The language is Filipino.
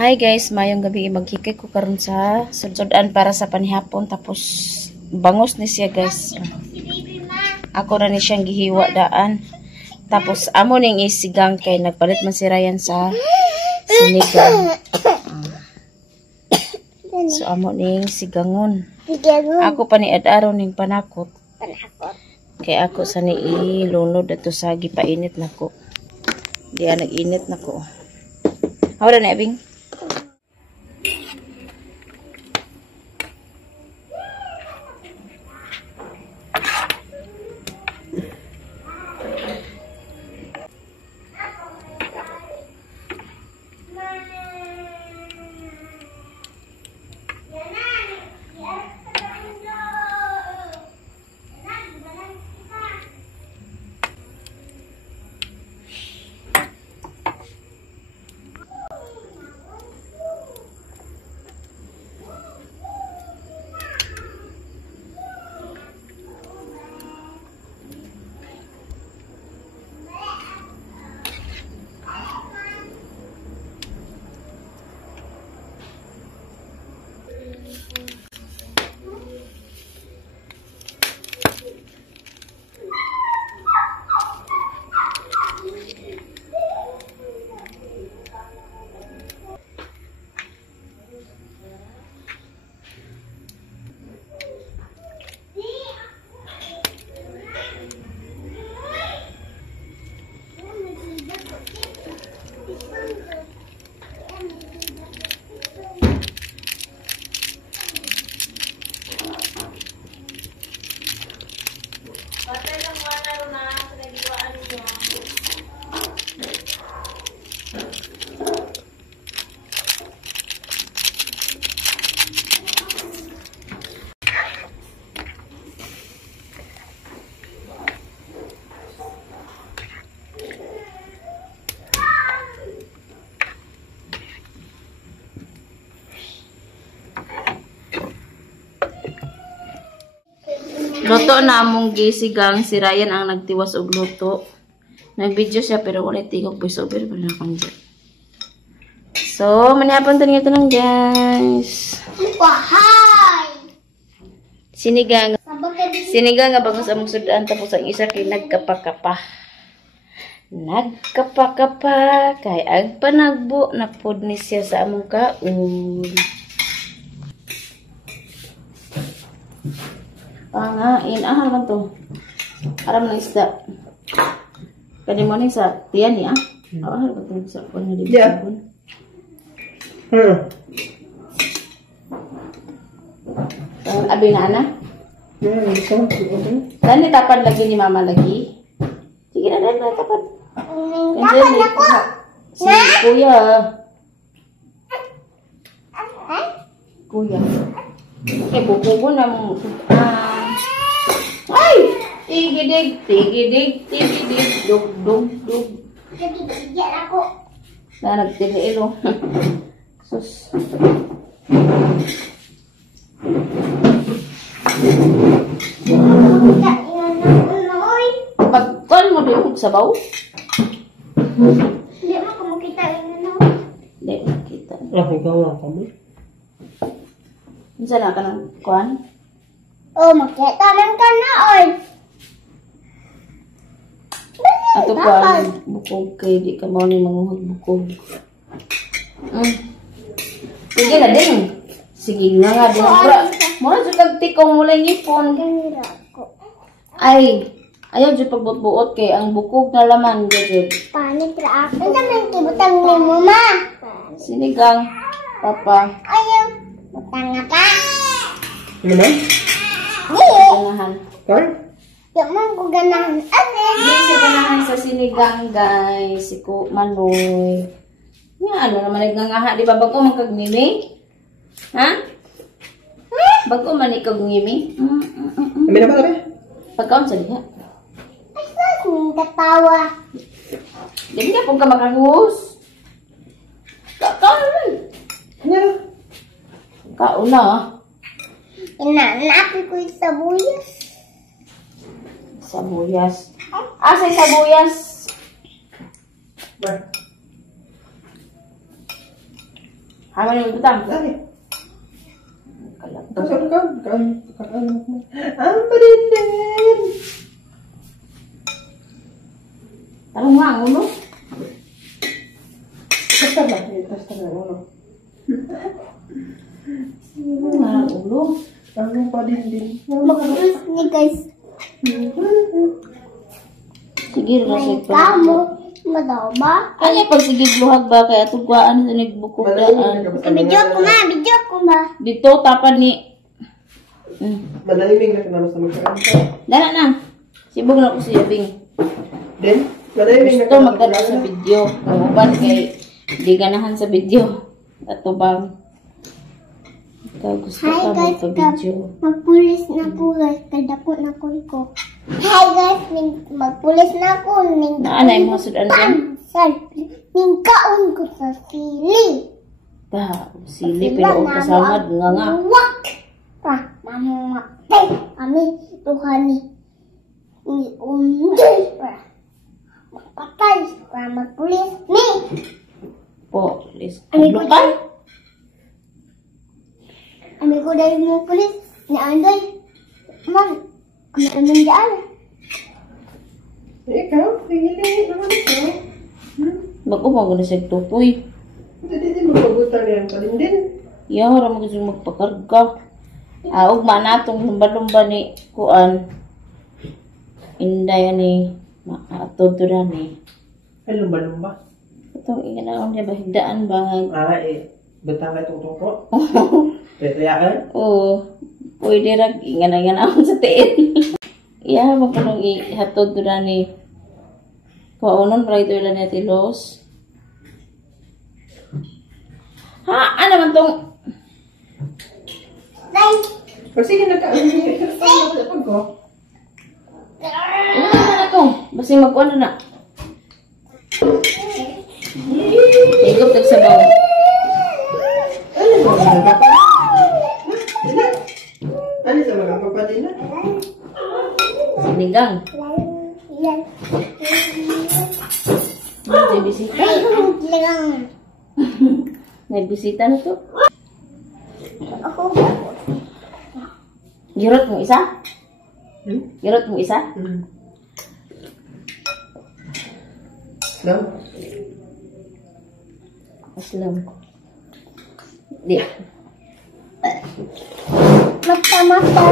Hi guys, mayong gabi magkikay ko karon sa sudsudan para sa panihapon tapos bangos ni siya guys. Ako na ni siyang gihiwa daan. Tapos amo ning isigang kay nagpalit man si Ryan sa sinigang. So amo ning sigangon. Ako pa ni ad-araw ning panakot. Kay ako sa ni ilunod ato sa gipainit nako. Diya nag-init nako. Hawra na abing. Luto na among gisigang si Ryan ang nagtiwas og luto. Nag-video siya pero wala tigog voice over pa na akong dyan. So, manihapon tayo ito lang guys. Hi! Sinigang nga bangos among sudan tapos ang isa kay nagkapakapa. Nagkapakapa kay agpanagbo na pod ni siya sa among kaon. Pangain, naman to. Aram na isda. Kani mo ni sa tiyan niya. Ahal ba to sa pang di Yeah. Abi na ana. Dani tapad lagi ni mama lagi. Sige na dali tapad. Tapad ako. Si kuya. Kuya. Buko na mo. Ay! Tigidig, dug. Nagigigyan ako. Na nagtili-ilo. Sus. Pagkon mo din kong sabaw? Hindi mo kumukita yung Hindi, makita. Ikaw nga kami. Saan na ka ng kuhan? Oh, makita lang ka na, oy. Ato pa, bukog kay di ka mo ni manguhag bukog. Sige na din. Sige nga din. Mura dyan kagtikong mula ngipon. Ganira ako. Ay, ayaw dyan pagbut-buot kay ang bukog na laman dyan. Panit ra ako. Ang daming kibutang ni mama. Sinigang, papa. Ayaw. Butang nga pa. Ano ba? Hindi. Ganahan. Kar? Yung mong kuganahan. Hindi siya ganahan sa sinigang guys. Si Manoy. Nga ano naman nagngangaha. Di ba bago man kagmimi? Ha? Bago man ikagmimi? Kami na ba kami? Pagkaon sa diha. Ay, saan yung katawa? Di ka pong ka makahus. Kaon rin. Ano? Kaon na. Inanapi ko yung sabuyas. Sabuyas. Say sabuyas. Amo ni butang. Dali. Kalap. Kasal ka. Ang parindan. Tarong nga ang ulo. Kasal na. Kasal na ulo. Nga ang ulo. Ang parindan. Mag-pulis ni guys. Sige, May rasig pa. kamo. Madaw ba? Ano pag sige luhag ba kaya tugwaan sa nagbukog daan. Video ko ma. Video ko ba? Dito tapan ni. Manahiming na kanama sa magkakamsa. Dala na. Sibog na ko siya bing. Then, manahiming na Gusto magkano sa video. Uban kay di ganahan sa video. Ato bang. Ikaw gusto Hi ka guys, magpa-video. magpulis na po guys. Kadako na ko. Hi guys, magpulis na ako. Naanay mga sudan dyan. Ningkaon ko sa sili. Ta, sili pero ang kasamad nga nga. Wak! Pa, mamatay kami tuhani. Ni unday pa. Magpatay para magpulis ni. Po, please. Ami ko Lukan? Ami ko dahil mo pulis ni Andoy. Ma'am, kami kami daan. Ikaw, hihili naman ito. Mag-umag na siya tupoy. Hindi din magpagutan niya ang parindan. Yaw, ramang gusto magpakarga. Ugma na itong lumba-lumba ni Kuan. Inday ni maatod to na ni. Ay, lumba-lumba. Itong inganaon niya ba, higdaan ba? Betang na itong tungko. Petayaan. Oo, pwede rag inganaon sa tiin. Iya, magkanong ihatod to na ni. Kaunon, para ito ilan niya tilos. Ha? Ano man tong? Sige, nagkaan ko. Ano na to? Basta magkuhan na. Higop tagsabaw. Ano sa mga papa? Ano sa mga papa din na? Sinigang. Yan. May bisita. Lang. May bisita na to. Ako. Girot mo isa? Girot mo isa? No? Aslam. Di. Mata-mata.